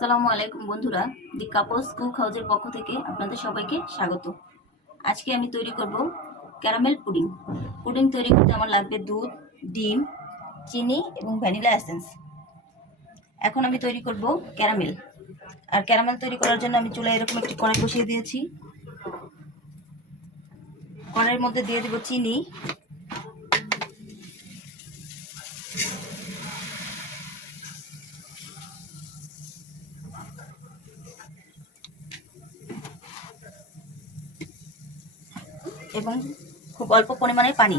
আসসালামু আলাইকুম বন্ধুরা, দি কাপলস কুক হাউসের পক্ষ থেকে আপনাদের সবাইকে স্বাগত। আজকে আমি তৈরি করব ক্যারামেল পুডিং। পুডিং তৈরি করতে আমার লাগবে দুধ, ডিম, চিনি এবং ভ্যানিলা এসেন্স। এখন আমি তৈরি করব ক্যারামেল। আর ক্যারামেল তৈরি করার জন্য আমি চুলায় এরকম একটি কড়াই বসিয়ে দিয়েছি। কড়াইয়ের মধ্যে দিয়ে দেব চিনি, এবং খুব অল্প পরিমাণে পানি।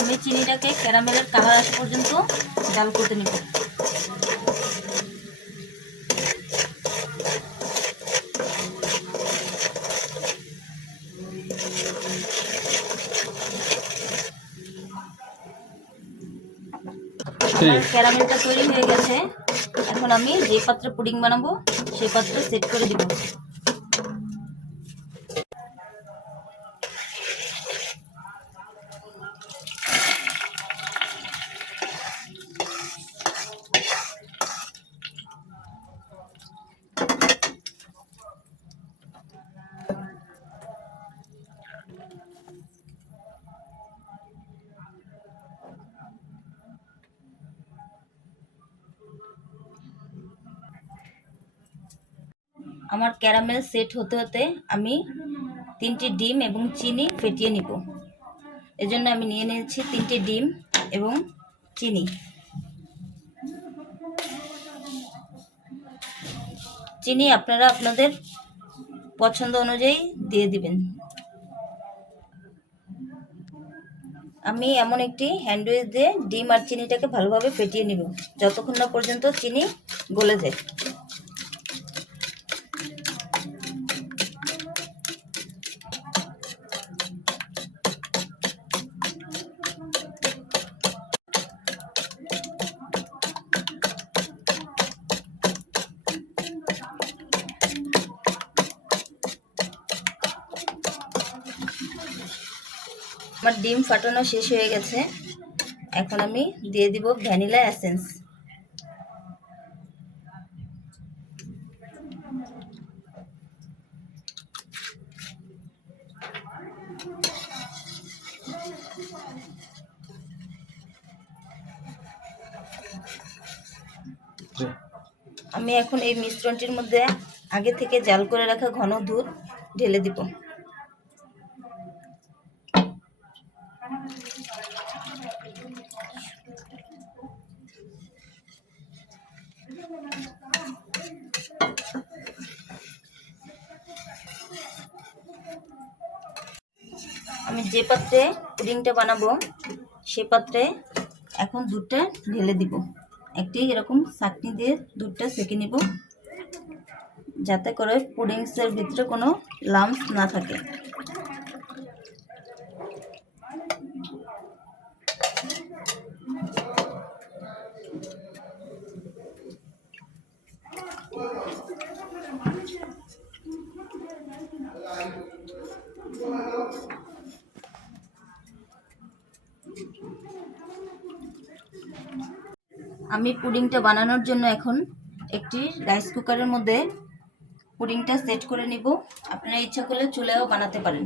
আমি চিনিটাকে ক্যারামেলের কালার আসা পর্যন্ত জাল করতে নেব। আমার ক্যারামেলটা তৈরি হয়ে গেছে। এখন আমি যে পাত্রে পুডিং বানাবো সেই পাত্রে সেট করে দিব। আমার ক্যারামেল সেট হতে হতে আমি 3টি ডিম এবং চিনি ফেটিয়ে নিব। এজন্য আমি নিয়ে নিয়েছি 3টি ডিম এবং চিনি। চিনি আপনারা আপনাদের পছন্দ অনুযায়ী দিয়ে দিবেন। আমি এমন একটি হ্যান্ড উইচ দিয়ে ডিম আর চিনিটাকে ভালোভাবে ফেটিয়ে নিব যতক্ষণ না পর্যন্ত চিনি গলে যায়। আমার ডিম ফাটানো শেষ হয়ে গেছে। এখন আমি দিয়ে দিব ভ্যানিলা এসেন্স। আমি এখন এই মিশ্রণটির মধ্যে আগে থেকে জাল করে রাখা ঘন দুধ ঢেলে দিব। আমি যে পাত্রে পুডিংটা বানাবো সে পাত্রে এখন দুধটা ঢেলে দিব। একটি এরকম ছাঁকনি দিয়ে দুধটা সেঁকে নিব যাতে করে পুডিংসের ভিতরে কোনো লাম্পস না থাকে। আমি পুডিংটা বানানোর জন্য এখন একটি রাইস কুকারের মধ্যে পুডিংটা সেট করে নিব। আপনারা ইচ্ছা করলে চুলায়ও বানাতে পারেন।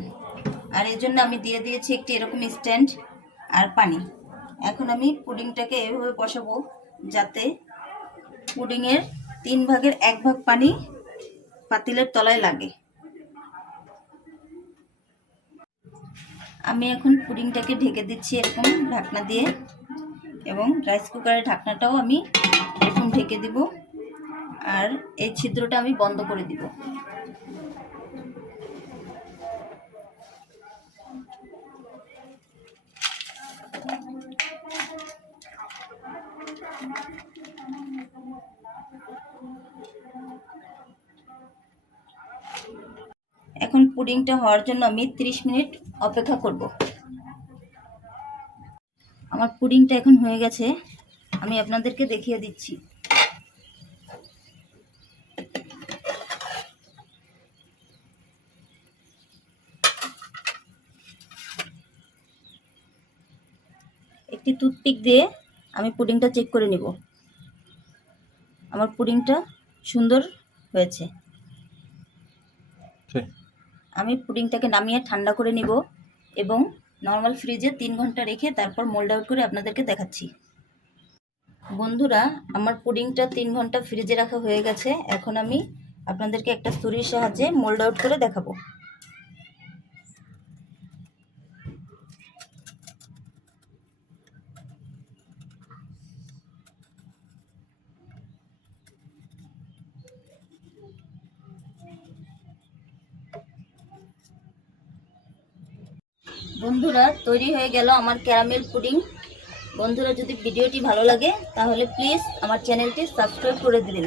আর এর জন্য আমি দিয়ে দিয়েছি একটি এরকম স্ট্যান্ড আর পানি। এখন আমি পুডিংটাকে এভাবে বসাবো যাতে পুডিংয়ের 3 ভাগের 1 ভাগ পানি পাতিলের তলায় লাগে। আমি এখন পুডিংটাকে ঢেকে দিচ্ছি এরকম ঢাকনা দিয়ে, এবং রাইস কুকারের ঢাকনাটাও আমি এরকম ঢেকে দিব। আর এই ছিদ্রটা আমি বন্ধ করে দিব। এখন পুডিংটা হওয়ার জন্য আমি 30 মিনিট অপেক্ষা করব। আমার পুডিংটা এখন হয়ে গেছে, আমি আপনাদেরকে দেখিয়ে দিচ্ছি। একটি টুথপিক দিয়ে আমি পুডিংটা চেক করে নিব। আমার পুডিংটা সুন্দর হয়েছে। আমি পুডিংটাকে নামিয়ে ঠান্ডা করে নিব এবং নর্মাল ফ্রিজে 3 ঘন্টা রেখে তারপর মোল্ড আউট করে আপনাদেরকে দেখাচ্ছি। বন্ধুরা, আমার পুডিংটা 3 ঘন্টা ফ্রিজে রাখা হয়ে গেছে। এখন আমি আপনাদেরকে একটা ছুরির সাহায্যে মোল্ড আউট করে দেখাবো। বন্ধুরা, তৈরি হয়ে গেল আমার ক্যারামেল পুডিং। বন্ধুরা, যদি ভিডিওটি ভালো লাগে তাহলে প্লিজ আমার চ্যানেলটি সাবস্ক্রাইব করে দিবেন।